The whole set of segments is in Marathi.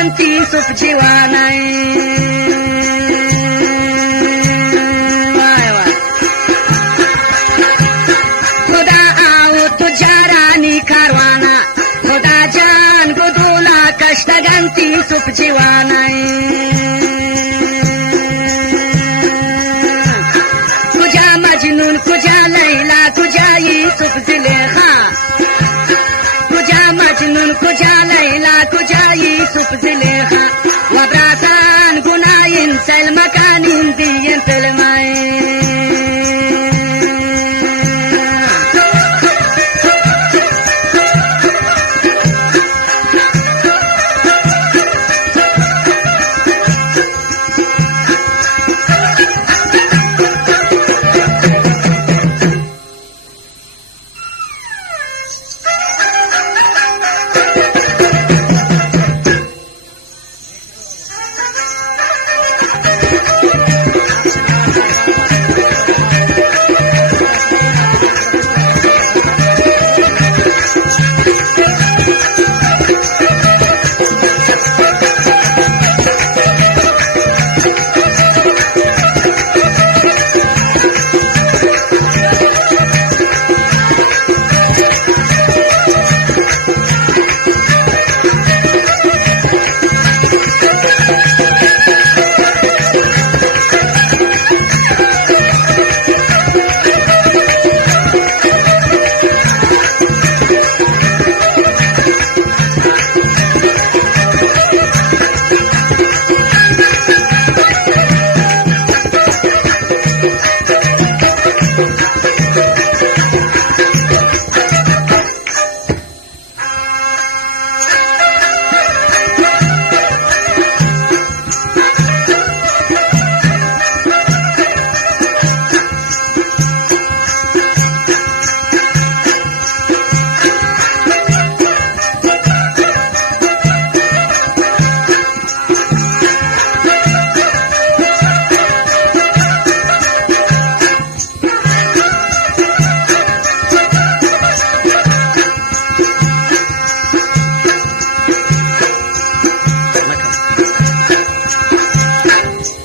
गंती सुप जीवानाय खुदा आओ तुझ्या राणी कारवाना खुदा जान गुदुला कष्ट गंती सुप जीवानाय कुजा मजनून कुजा लैला कुजा यूसुफ ज़ुलेखा कुजा मजनून कुजा लैला कुजा यूसुफ ज़ुलेखा वब्रासान गुनाइन सलमा कानीन दियन तलमाए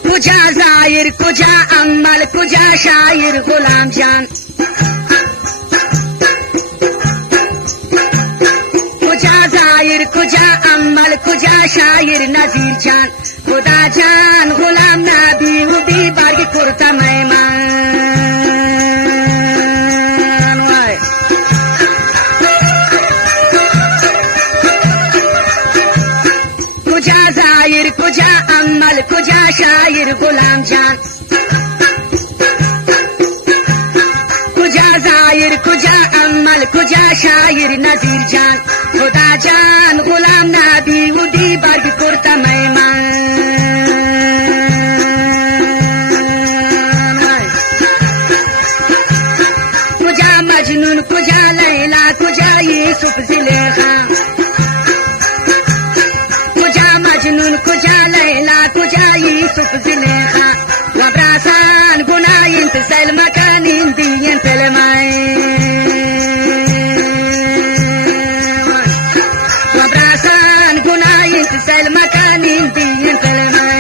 कुजा जाहिर कुजा अम्मल कुजा शायर गुलाम जान कुजा जाहिर कुजा अम्मल कुजा शायर नजीर जान खुदा जान गुलाम नबी उदी बाग कुर्ता मेहमान कुजा जाहिर कुजा अम्मल कुजा शायर गुलाम जान कुजा जाहिर कुजा अम्मल कुजा शायर नजीर जान खुदा जान गुलाम नबी उदी बाग कुर्ता मेहमान कुजा मजनून कुजा लैला कुजा यूसुफ ज़ुलेखा मजनून कुजा लैला कुजा यूसुफ ज़ुलेखा वब्रासान गुनाइन सलमा कानीन दियन तलमाए वब्रासान गुनाइन सलमा कानीन दियन तलमाए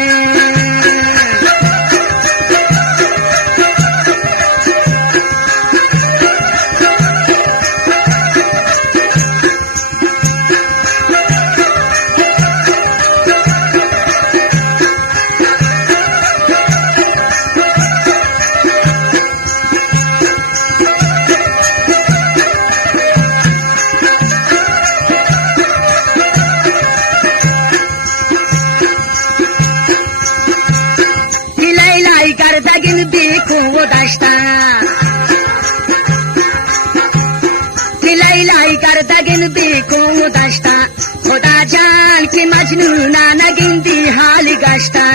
गरदगिन देखो वो दश्ता लैलाई गरदगिन देखो वो दश्ता खुदा जान की मजनूना नगिंदी हाल गश्ता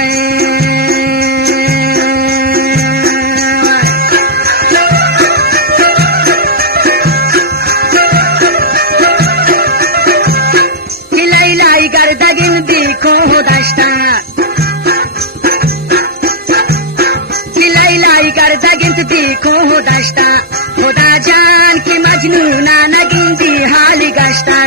लैलाई गरदगिन देखो वो दश्ता गरदगिन देखो हो दश्ता खुदा जान की मजनूना नगिंदी हाल गश्ता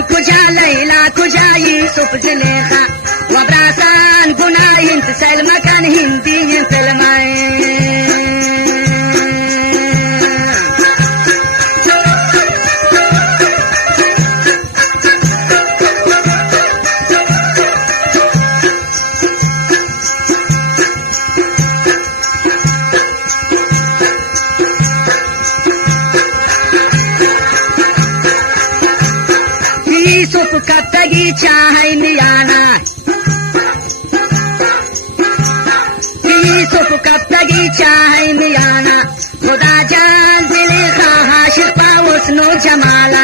مجنون کجا لیلا کجا یوسف زلیخا و براسان گناهین تسلم کن هندین فلمای یوسف کب تگی چاہی میانا یوسف کب تگی چاہی میانا خدا جان دلی خواہ شفا حسن و جمال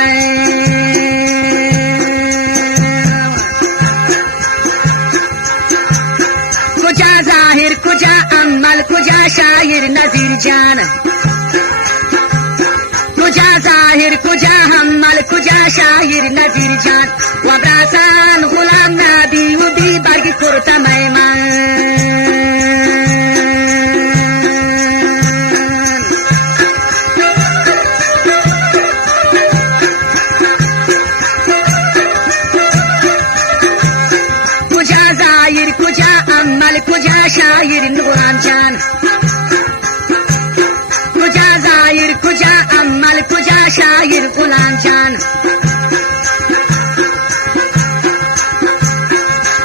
کجا ظاہر کجا عمل کجا شاعر نذیر جان کجا ظاہر کجا حمل کجا شاعر نذیر جان و براسان غلام نبی و بی برگ کرتا میمان کجا ظاہر کجا عمل کجا شاعر غلام جان کجا ظاہر کجا عمل کجا شاعر غلام جان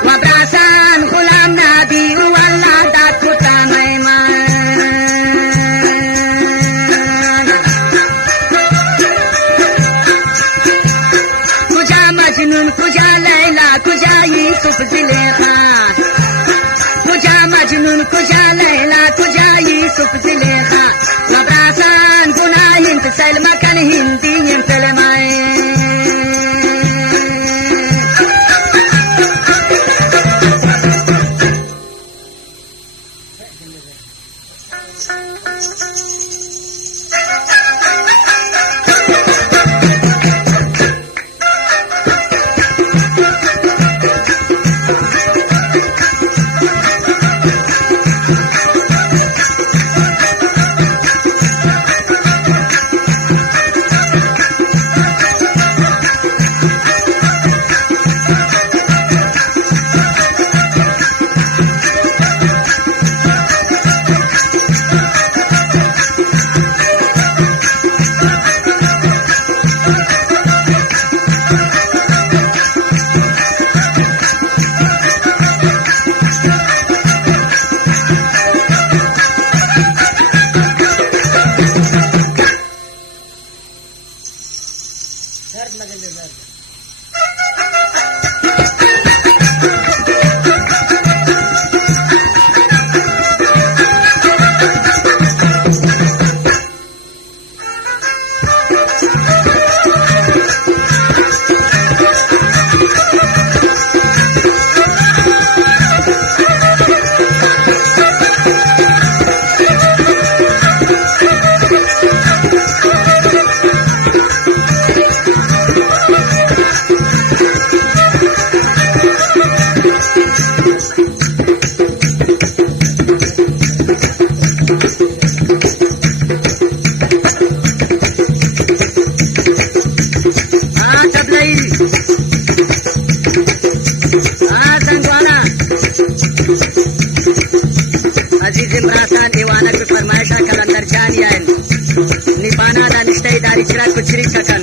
و براسان غلام نبی و اللہ داد کتا میمان کجا مجنون کجا لیلا کجا یوسف زلیخا کجا مجنون کجا لیلا کجا یوسف زلیخا و براسان گناهین تسلم کن هندین فلمای अजीज इमरासान दीवाना की फरमाइशा कलंदर जान यान निपाना दा निश्चय दारी चिरा कुचरी चकन